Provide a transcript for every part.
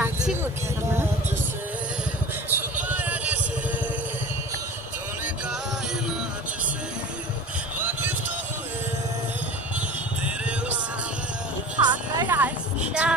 যাচ্ছি কোথায় আমরা? ফাঁকা রাস্তা।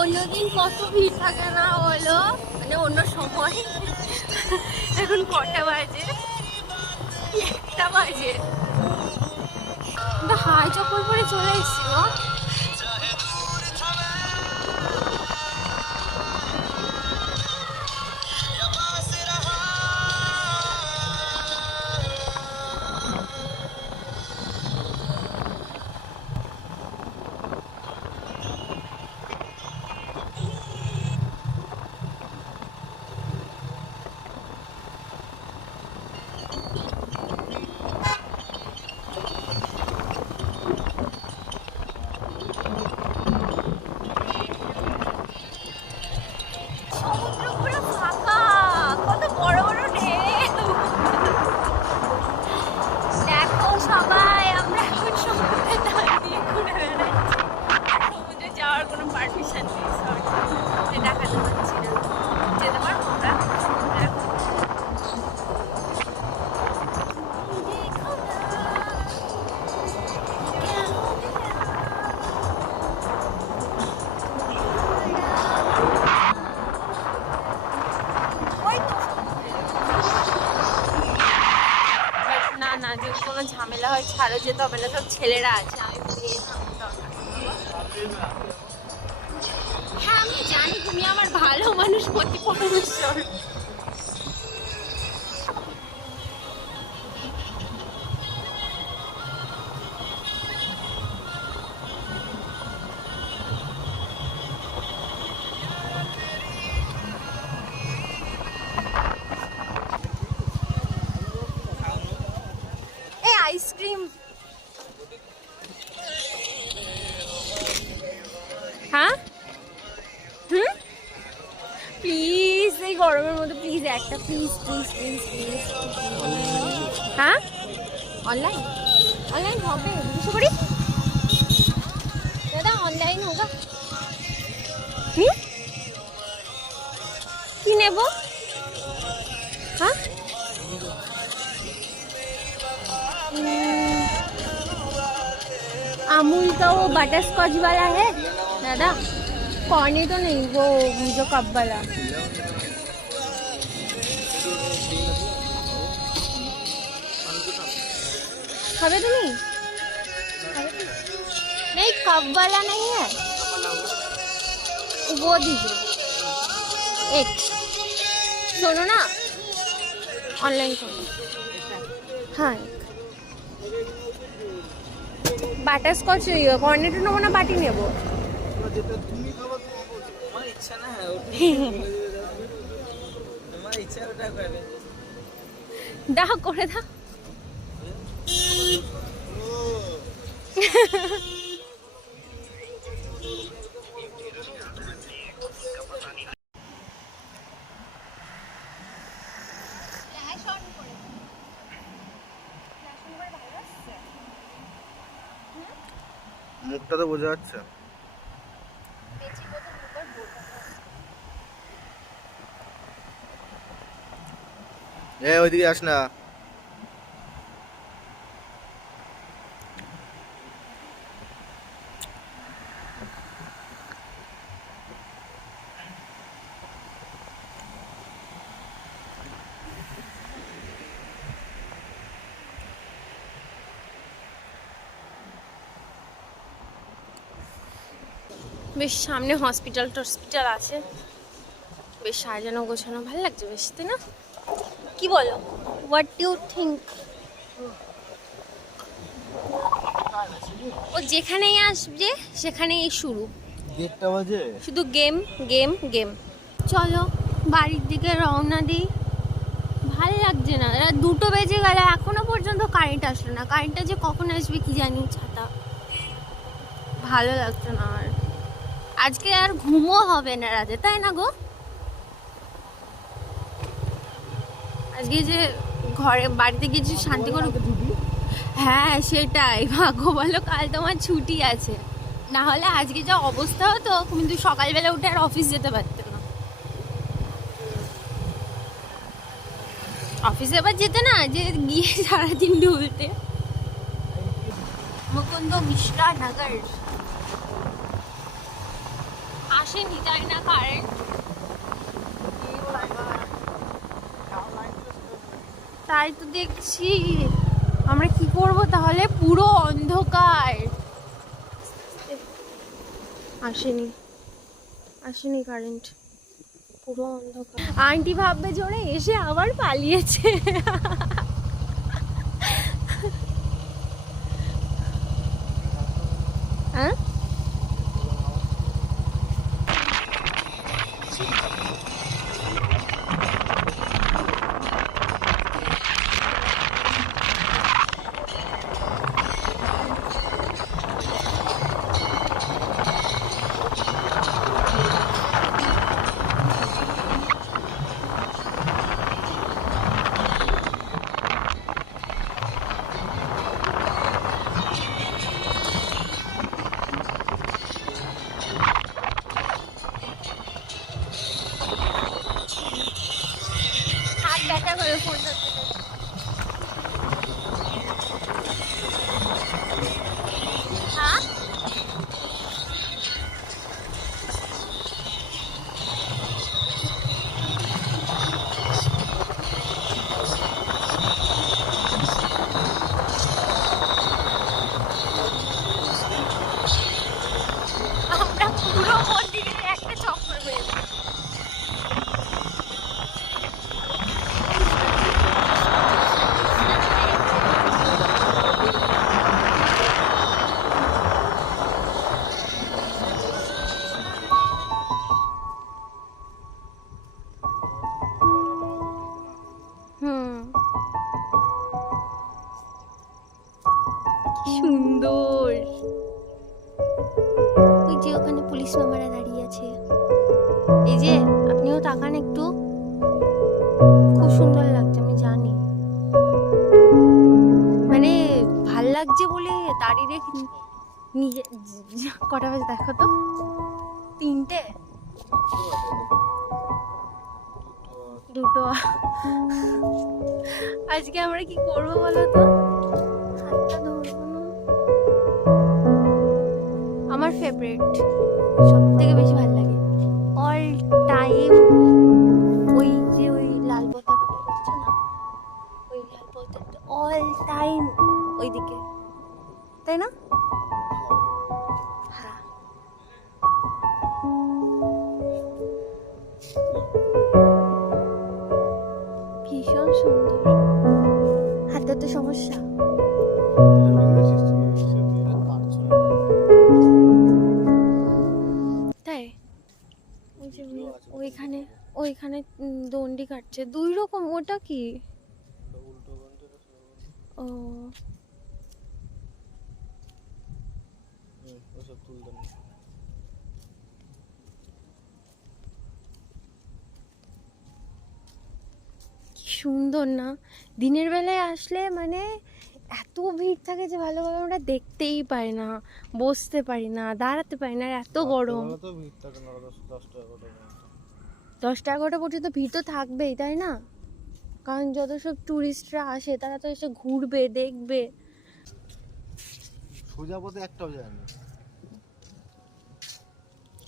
অন্যদিন কত ভিড় থাকে না বলো, মানে অন্য সময়। এখন কটা বাজে? 1টা বাজে। হাই চপ্পল পরে চলে এসছি গো। সমুদ্র পুরো ফাঁকা, কত বড় বড় ঢেউ। দেখো সবাই, আমরা এখন সমুদ্রে দাঁড়িয়ে ঘুরে বেড়াচ্ছি। সমুদ্রে যাওয়ার কোনো পারমিশন নেই, সরি দেখাতে পারছি না। যেতে পারবো আমরা? না না, যদি কোনো ঝামেলা হয় ছাড়ো, যেতে হবে না, সব ছেলেরা আছে, আমি মেয়ে থাকতে দরকার। হ্যাঁ আমি জানি তুমি আমার ভালো মানুষ, পতি পরমেশ্বর। এই আইসক্রিম, হ্যাঁ প্লিজ, এই গরমের মধ্যে প্লিজ একটা, প্লিজ প্লিজ প্লিজ প্লিজ। হ্যাঁ অনলাइन ऑनलाइन হবে 200 করি দাদা, অনলাइन होगा। কি নেব? হ্যাঁ अमूल का वो बटर स्कॉच वाला है दादा? कॉर्नेटो नहीं, वो जो कप वाला। खावे तो नहीं? नहीं कप वाला नहीं है, वो दीजिए एक। सुनो ना, ऑनलाइन करो। हाँ বাটার স্কচ, কর্নেটো নেবো না বাটি নেবো? দাও করে দাও। মুখটা তো বোঝা যাচ্ছে। ওইদিকে আস না। বেশ সামনে হসপিটাল টসপিটাল আছে, বেশ সাজানো গোছানো, ভালো লাগছে বেশ, তাই না? কি বলো, হোয়াট ডু ইউ থিঙ্ক? ও যেখানেই আসবে সেখানেই শুরু, 1:30 বাজে শুধু গেম গেম গেম। চলো বাড়ির দিকে রওনা দিই, ভাল লাগছে না, 2টো বেজে গেল, এখনো পর্যন্ত কারেন্ট আসলো না। কারেন্টটা যে কখন আসবে কি জানি, ছাতা ভালো লাগছে না। আর আজকে আর ঘুমও হবে না রাতে, তাই না গো? আজকে যে ঘরে বাড়িতে গিয়ে শান্তি করে, হ্যাঁ সেটাই, ভাগ্য ভালো কাল তোমার ছুটি আছে। না হলে আজকে যা অবস্থা হতো, কিন্তু সকালবেলা উঠে আর অফিস যেতে পারতে না। অফিসে আবার যেতে না, যে গিয়ে সারাদিন ঢুলতে। মুকুন্দ মিশ্রা নগর আসেনি তাই না কারেন্ট? তাই তো দেখছি। আমরা কি করব তাহলে? পুরো অন্ধকার। আসেনি আসেনি কারেন্ট, পুরো অন্ধকার। আন্টি ভাববে জোরে এসে আবার পালিয়েছে। হ্যাঁ, হাত ব্যথা করে ফোন ধরতে ধরতে। হ্যাঁ, আমরা পুরো মন্দিরে একটা চক্কর মেরেছি। হুম, কি সুন্দর। ওই যে ওখানে পুলিশ মামারা দাঁড়িয়ে আছে, এই যে, আপনিও তাকান একটু। খুব সুন্দর লাগছে, আমি জানি। মানে ভাল লাগছে বলে দাঁড়িয়ে রেখে নিজে। কটা বাজে দেখো তো? 3টে, 2টো। আজকে আমরা কি করবো বলো তো? হাতটা ধরবো না। আমার ফেভারিট, সব থেকে বেশি ভালো লাগে অল টাইম ওই যে ওই লাল পতাকাটা দেখছো না, ওই লাল পতাকাটা অল টাইম ওইদিকে, তাই না? হ্যাঁ, ভীষণ সুন্দর। হাতে তো সমস্যা। তাই ওই যে ওইখানে ওইখানে দণ্ডি কাটছে 2 রকম। ওটা কি? ও, কি সুন্দর না? দিনের বেলায় আসলে মানে এত ভিড় থাকে যে ভালোভাবে আমরা দেখতেই পারি না, বসতে পারি না, দাঁড়াতে পারি না, আর এত গরম। 10টা 11টা পর্যন্ত ভিড় তো থাকবেই, তাই না? কারণ যত সব টুরিস্টরা আসে তারা তো এসে ঘুরবে, দেখবে। সোজা পথে একটাও যায় না।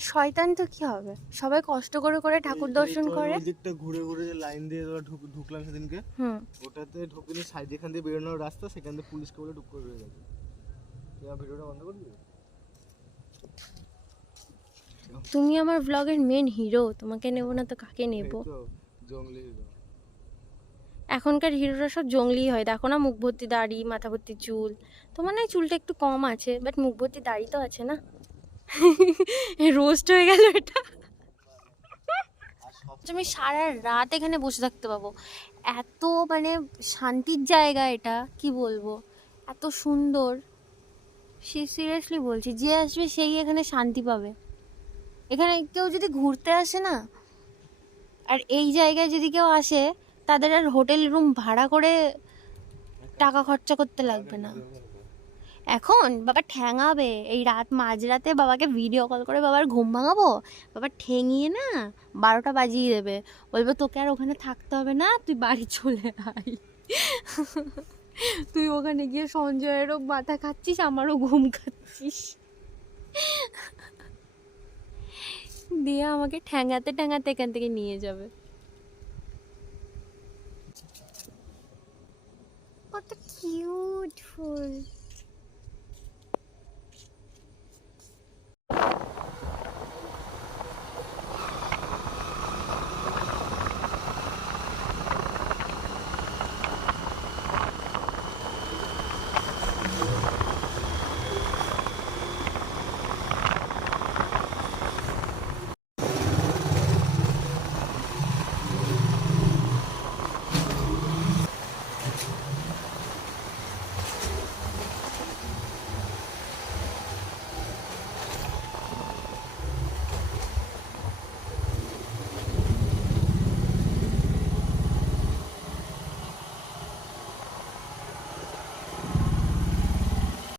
শয়তান তো কি হবে, সবাই কষ্ট করে করে ঠাকুর দর্শন করে। ওই দিকটা ঘুরে ঘুরে যে লাইন দিয়ে ঢুকলাম সেদিনকে, ওটাতে ঢুকিনি, সাইড যেখান দিয়ে বেরোনোর রাস্তা সেখান দিয়ে পুলিশকে বলে ঢুক করে গেছে। তুই আমার ভিডিওটা বন্ধ করবি? তুমি আমার ব্লগের মেন হিরো, তোমাকে নেব না তো কাকে নেব? জঙ্গলি হিরো। এখনকার হিরোরা সব জঙ্গলি হয়, দেখো না, মুখ ভর্তি দাড়ি, মাথা ভর্তি চুল। তোমার না চুলটা একটু কম আছে, বাট মুখ ভর্তি দাড়ি তো আছে না। রোস্ট হয়ে গেল এটা। আমি সারা রাত এখানে বসে থাকতে পাবো, এত মানে শান্তির জায়গা এটা, কি বলবো, এত সুন্দর। সিরিয়াসলি বলছি, যে আসবে সেই এখানে শান্তি পাবে। এখানে কেউ যদি ঘুরতে আসে না, আর এই জায়গায় যদি কেউ আসে, তাদের আর হোটেল রুম ভাড়া করে টাকা খরচা করতে লাগবে না। এখন বাবা ঠ্যাঙাবে, এই রাত মাঝরাতে বাবাকে ভিডিও কল করে বাবার ঘুম ভাঙাবো, বাবা ঠেঙিয়ে না 12টা বাজিয়ে দেবে, বলবে তোকে আর ওখানে থাকতে হবে না, তুই বাড়ি চলে আয়। তুই ওখানে গিয়ে সঞ্জয়েরও মাথা খাচ্ছিস, আমারও ঘুম খাচ্ছিস। দিয়ে আমাকে ঠ্যাঙাতে ঠ্যাঙাতে এখান থেকে নিয়ে যাবে। কত কিউট ফুল।